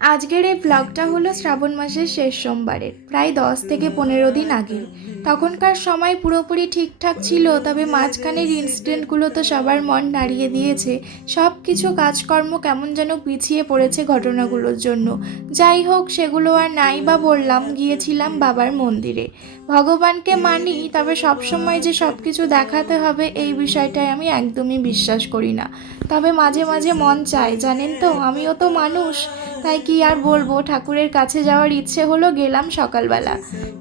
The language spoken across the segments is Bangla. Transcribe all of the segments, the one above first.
আজকের এই ব্লগটা হলো শ্রাবণ মাসের শেষ সোমবারের প্রায় দশ থেকে পনেরো দিন আগে তখনকার সময় পুরোপুরি ঠিকঠাক ছিল, তবে মাঝখানের ইনসিডেন্টগুলো তো সবার মন নাড়িয়ে দিয়েছে। সব কিছু কাজকর্ম কেমন যেন পিছিয়ে পড়েছে ঘটনাগুলোর জন্য। যাই হোক, সেগুলো আর নাই বা বললাম, গিয়েছিলাম বাবার মন্দিরে। ভগবানকে মানি, তবে সবসময় যে সব কিছু দেখাতে হবে, এই বিষয়টায় আমি একদমই বিশ্বাস করি না। তবে মাঝে মাঝে মন চায়, জানেন তো, আমিও তো মানুষ, তাই কি আর বলব, ঠাকুরের কাছে যাওয়ার ইচ্ছে হলো গেলাম সকালবেলা।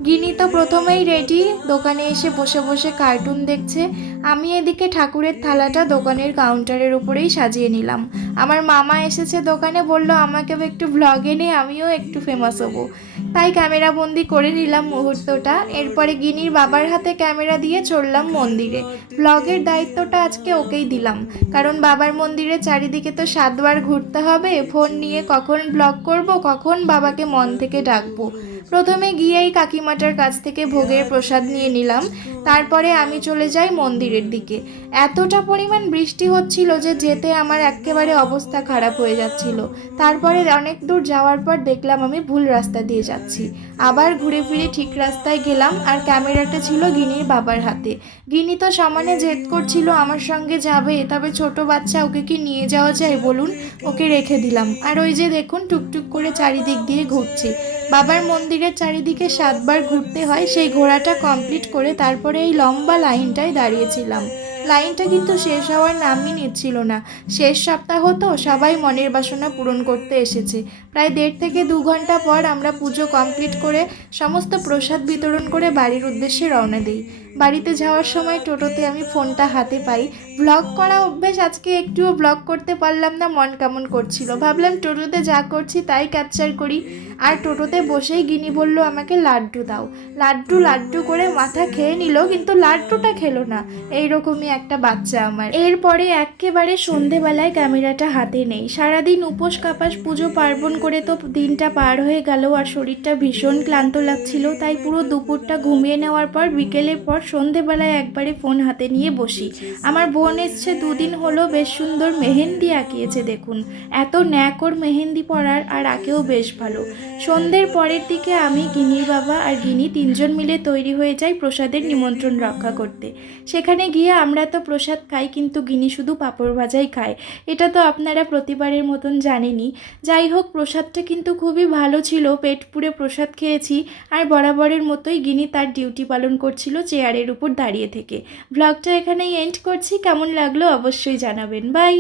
গিনি তো প্রথমেই রেডি দোকানে এসে বসে বসে কার্টুন দেখছে। আমি এদিকে ঠাকুরের থালাটা দোকানের কাউন্টারের উপরেই সাজিয়ে নিলাম। আমার মামা এসেছে দোকানে বলল আমাকেও একটু ভ্লগে নিয়ে, আমিও একটু ফেমাস হব। তাই ক্যামেরা বন্দি করে নিলাম মুহূর্তটা। এরপরে গিনির বাবার হাতে ক্যামেরা দিয়ে চললাম মন্দিরে। ব্লগের দায়িত্বটা আজকে ওকেই দিলাম। কারণ বাবার মন্দিরে চারিদিকে তো সাতবার ঘুরতে হবে। ফোন নিয়ে কখন ব্লগ করব, কখন বাবাকে মন থেকে ডাকবো। প্রথমে গিয়েই কাকিমাটার কাছ থেকে ভোগের প্রসাদ নিয়ে নিলাম। তারপরে আমি চলে যাই মন্দিরের দিকে। এতটা পরিমাণ বৃষ্টি হচ্ছিল যে যেতে আমার একেবারে অবস্থা খারাপ হয়ে যাচ্ছিল। তারপরে অনেক দূর যাওয়ার পর দেখলাম আমি ভুল রাস্তা দিয়ে যাচ্ছি। আবার ঘুরে ফিরে ঠিক রাস্তায় গেলাম আর ক্যামেরাটা ছিল গিনির বাবার হাতে। গিনি তো সমানে জেদ করছিল আমার সঙ্গে যাবে, তবে ছোট বাচ্চা ওকে কি নিয়ে যাওয়া যায় বলুন? ওকে রেখে দিলাম। আর ওই যে দেখুন টুকটুক করে চারিদিক দিয়ে ঘুরছি। বাবার মন্দিরের চারিদিকে সাতবার ঘুরতে হয়, সেই ঘোড়াটা কমপ্লিট করে তারপরে এই লম্বা লাইনটায় দাঁড়িয়েছিলাম। লাইনটা কিন্তু শেষ হওয়ার নামই নিচ্ছিল না। শেষ সপ্তাহ তো সবাই মনের বাসনা পূরণ করতে এসেছে। প্রায় দেড় থেকে দু ঘণ্টা পর আমরা পুজো কমপ্লিট করে সমস্ত প্রসাদ বিতরণ করে বাড়ির উদ্দেশ্যে রওনা দিই। বাড়িতে যাওয়ার সময় টোটোতে আমি ফোনটা হাতে পাই। ব্লগ করা অভ্যেস আজকে একটুও ব্লগ করতে পারলাম না, মন কেমন করছিল। ভাবলাম টোটোতে যা করছি তাই ক্যাপচার করি। আর টোটোতে বসেই গিনি বলল, আমাকে লাড্ডু দাও। লাড্ডু লাড্ডু করে মাথা খেয়ে নিল, কিন্তু লাড্ডুটা খেলো না। এইরকমই একটা বাচ্চা আমার। এরপরে একেবারে সন্ধেবেলায় ক্যামেরাটা হাতে নেই। সারাদিন উপোস কাপাস পুজো পার্বণ করে তো দিনটা পার হয়ে গেল আর শরীরটা ভীষণ ক্লান্ত লাগছিল, তাই পুরো দুপুরটা ঘুমিয়ে নেওয়ার পর বিকেলের পর সন্ধেবেলায় একবারে ফোন হাতে নিয়ে বসি। আমার বোন এসছে, দুদিন হলো বেশ সুন্দর মেহেন্দি আঁকিয়েছে দেখুন। এত ন্যাকর মেহেন্দি পরার আর আঁকেও বেশ ভালো। সন্ধ্যের পরের দিকে আমি, গিনির বাবা আর গিনি তিনজন মিলে তৈরি হয়ে যাই প্রসাদের নিমন্ত্রণ রক্ষা করতে। সেখানে গিয়ে আমরা তো প্রসাদ খাই কিন্তু গিনি শুধু পাঁপড় ভাজাই খায়। এটা তো আপনারা প্রতিবারের মতন জানেনি যাই হোক, প্রসাদটা কিন্তু খুবই ভালো ছিল। পেট পুড়ে প্রসাদ খেয়েছি। আর বরাবরের মতোই গিনি তার ডিউটি পালন করছিল চেয়ারের উপর দাঁড়িয়ে থেকে। ব্লগটা এখানেই এন্ড করছি। কেমন লাগল অবশ্যই জানাবেন। বাই